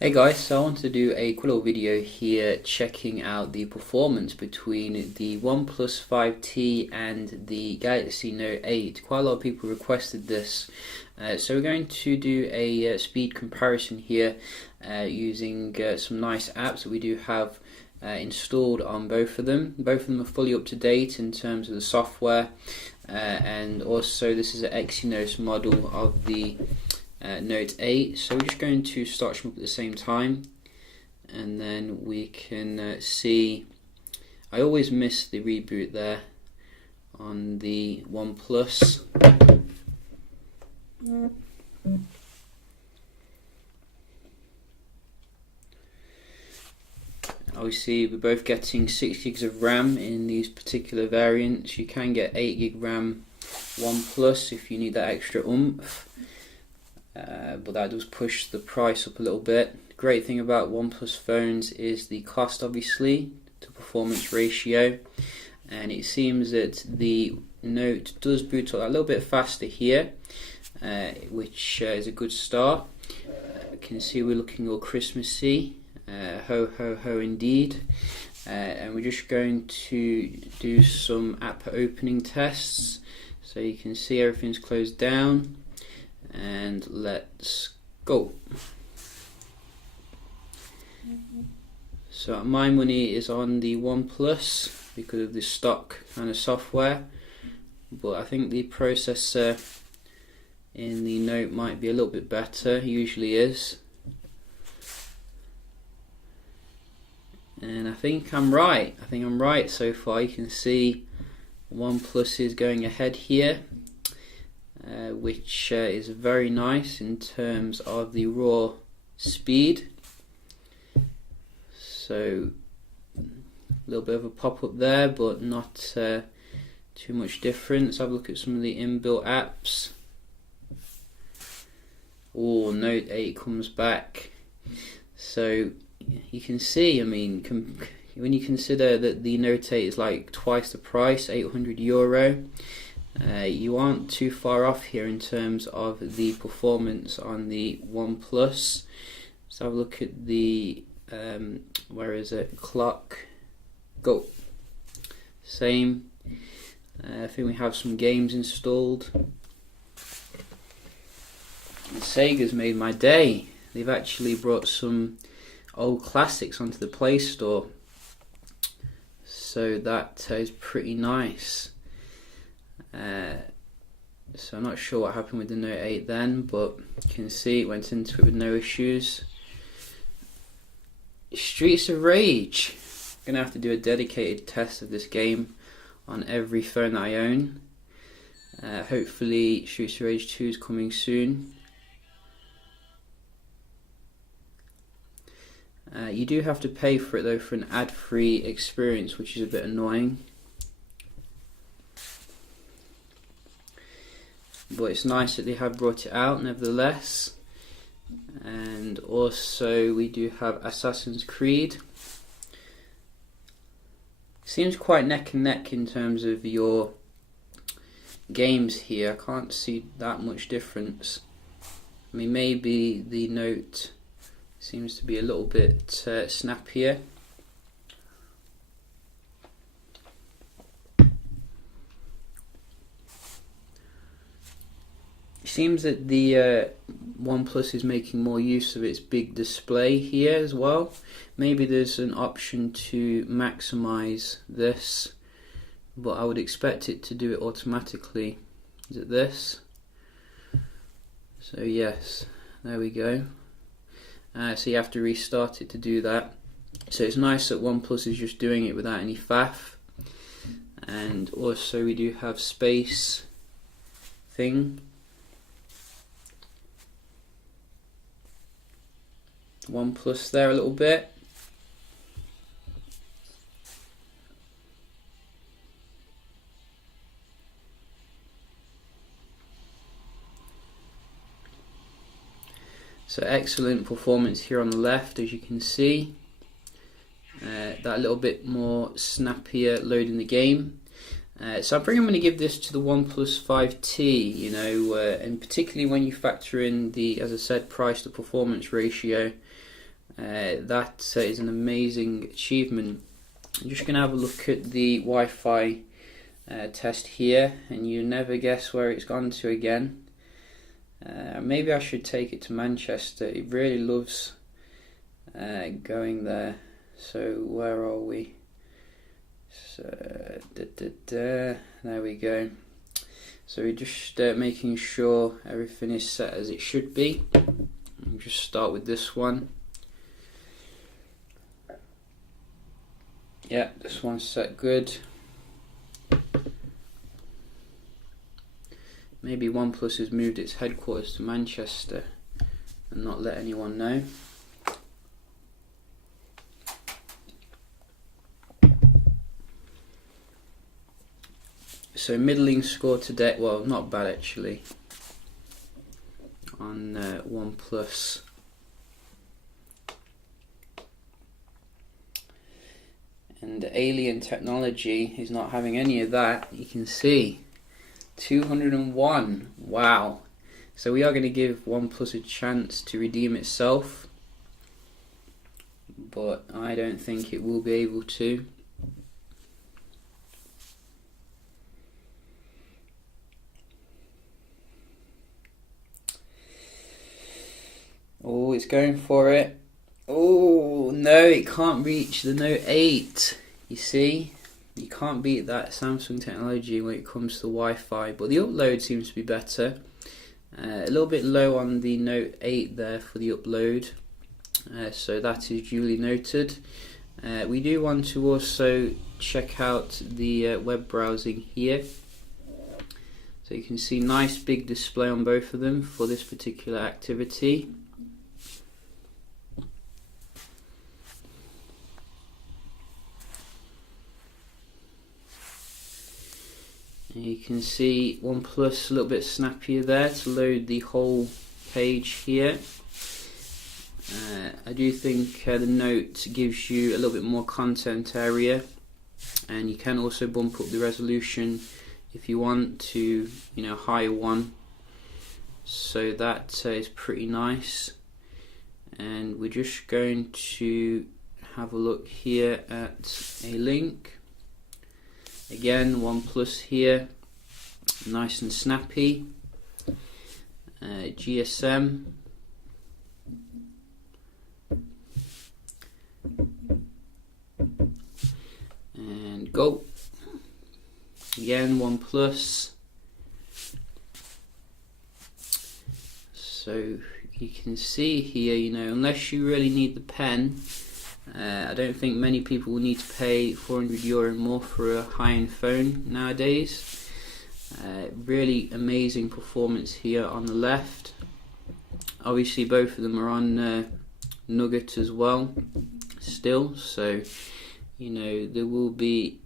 Hey guys, so I want to do a quick little video here checking out the performance between the OnePlus 5T and the Galaxy Note 8. Quite a lot of people requested this, so we're going to do a speed comparison here using some nice apps that we do have installed on both of them. Both of them are fully up to date in terms of the software, and also this is an Exynos model of the Note 8, so we're just going to start them up at the same time, and then we can see. I always miss the reboot there on the OnePlus. Obviously we're both getting 6 gigs of RAM in these particular variants. You can get 8 gig RAM OnePlus if you need that extra oomph. But that does push the price up a little bit. The great thing about OnePlus phones is the cost, obviously, to performance ratio, and it seems that the Note does boot up a little bit faster here, which is a good start. You can see we're looking all Christmassy, ho ho ho indeed, and we're just going to do some app opening tests. So you can see everything's closed down. And let's go. So my money is on the OnePlus because of the stock kind of software, but I think the processor in the Note might be a little bit better, usually is. And I think I'm right. So far. You can see OnePlus is going ahead here. Which is very nice in terms of the raw speed. So a little bit of a pop-up there, but not too much difference. Have a look at some of the inbuilt apps. Oh, Note 8 comes back. So you can see, I mean, when you consider that the Note 8 is like twice the price, €800, you aren't too far off here in terms of the performance on the OnePlus. So have a look at the where is it? Clock. Go. Same. I think we have some games installed. And Sega's made my day. They've actually brought some old classics onto the Play Store, so that is pretty nice. So I'm not sure what happened with the Note 8 then, but you can see it went into it with no issues. Streets of Rage. I'm gonna have to do a dedicated test of this game on every phone that I own. Hopefully Streets of Rage 2 is coming soon. You do have to pay for it though, for an ad-free experience, which is a bit annoying. But it's nice that they have brought it out nevertheless. And also we do have Assassin's Creed. Seems quite neck and neck in terms of your games here. I can't see that much difference. I mean, maybe the Note seems to be a little bit snappier. It seems that the OnePlus is making more use of its big display here as well. Maybe there's an option to maximize this, but I would expect it to do it automatically. Is it this? So yes, there we go. So you have to restart it to do that. So it's nice that OnePlus is just doing it without any faff. And also we do have space thing. OnePlus there a little bit. So excellent performance here on the left, as you can see. That little bit more snappier loading the game. So I think I'm going to give this to the OnePlus 5T, you know, and particularly when you factor in the, as I said, price to performance ratio. that is an amazing achievement. I'm just going to have a look at the Wi-Fi test here, and you never guess where it's gone to again. Maybe I should take it to Manchester. It really loves going there. So where are we? So, there we go. So we're just making sure everything is set as it should be. I'll just start with this one. Yeah, this one's set good. Maybe OnePlus has moved its headquarters to Manchester and not let anyone know. So middling score today, well, not bad actually, on OnePlus. And Alien Technology is not having any of that. You can see 201. Wow. So we are going to give OnePlus a chance to redeem itself, but I don't think it will be able to. Oh, it's going for it. Oh, no, it can't reach the Note 8. You see? You can't beat that Samsung technology when it comes to Wi-Fi, but the upload seems to be better. A little bit low on the Note 8 there for the upload, so that is duly noted. We do want to also check out the web browsing here. So you can see nice big display on both of them for this particular activity. You can see OnePlus a little bit snappier there to load the whole page here. I do think the Note gives you a little bit more content area, and you can also bump up the resolution if you want to, higher one. So that is pretty nice. And we're just going to have a look here at a link. Again, OnePlus here, nice and snappy. GSM. And go. Again, OnePlus. So you can see here, unless you really need the pen, I don't think many people will need to pay €400 more for a high-end phone nowadays. Really amazing performance here on the left. Obviously both of them are on Nugget as well still, so there will be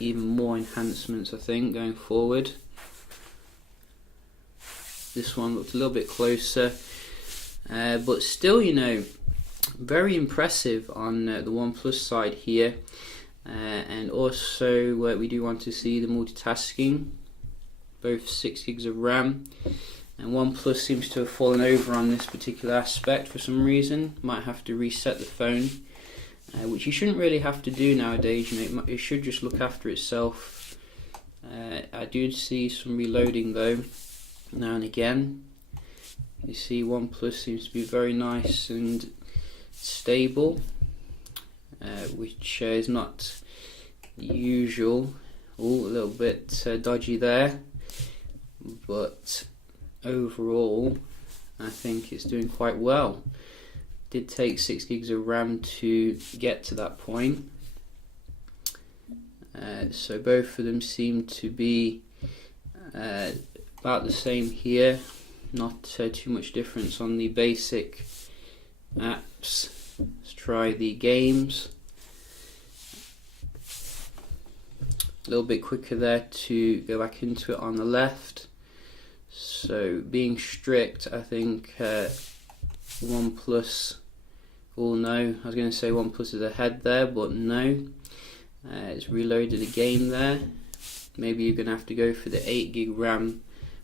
even more enhancements I think going forward. This one looked a little bit closer, but still very impressive on the OnePlus side here. And also we do want to see the multitasking, both 6 gigs of RAM, and OnePlus seems to have fallen over on this particular aspect for some reason. Might have to reset the phone, which you shouldn't really have to do nowadays. It should just look after itself. I do see some reloading though now and again. You see OnePlus seems to be very nice and stable, which is not usual. A little bit dodgy there, but overall I think it's doing quite well. Did take 6 gigs of RAM to get to that point, so both of them seem to be about the same here. Not too much difference on the basic apps. Let's try the games. A little bit quicker there to go back into it on the left. So being strict, I think OnePlus will know. I was going to say OnePlus is ahead there, but no. It's reloaded a game there. Maybe you're going to have to go for the 8 gig RAM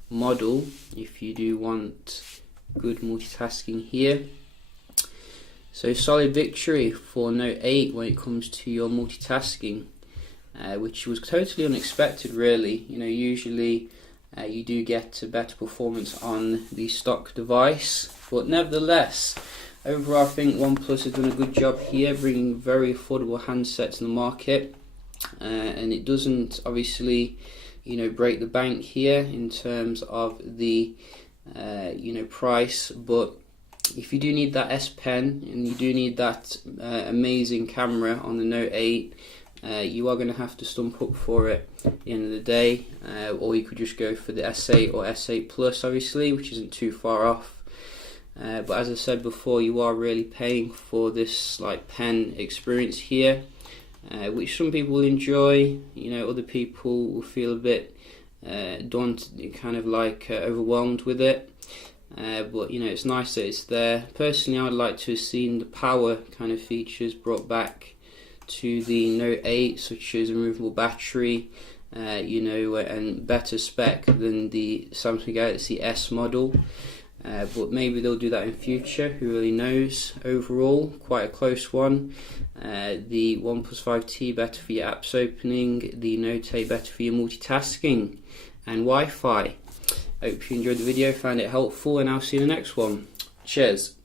model if you do want good multitasking here. So solid victory for Note 8 when it comes to your multitasking, which was totally unexpected really. You know, usually you do get a better performance on the stock device, but nevertheless, overall I think OnePlus has done a good job here, bringing very affordable handset to the market, and it doesn't obviously, you know, break the bank here in terms of the you know, price, but if you do need that S Pen and you do need that amazing camera on the Note 8, you are going to have to stump up for it at the end of the day, or you could just go for the S8 or S8 Plus obviously, which isn't too far off. But as I said before, you are really paying for this like pen experience here, which some people will enjoy. You know, other people will feel a bit daunted, kind of like overwhelmed with it. But you know, it's nice that it's there. Personally, I would like to have seen the power kind of features brought back to the Note 8, such as a removable battery, you know, and better spec than the Samsung Galaxy S model. But maybe they'll do that in future, who really knows. Overall, quite a close one. The OnePlus 5T better for your apps opening, the Note 8 better for your multitasking and Wi-Fi. I hope you enjoyed the video, found it helpful, and I'll see you in the next one. Cheers.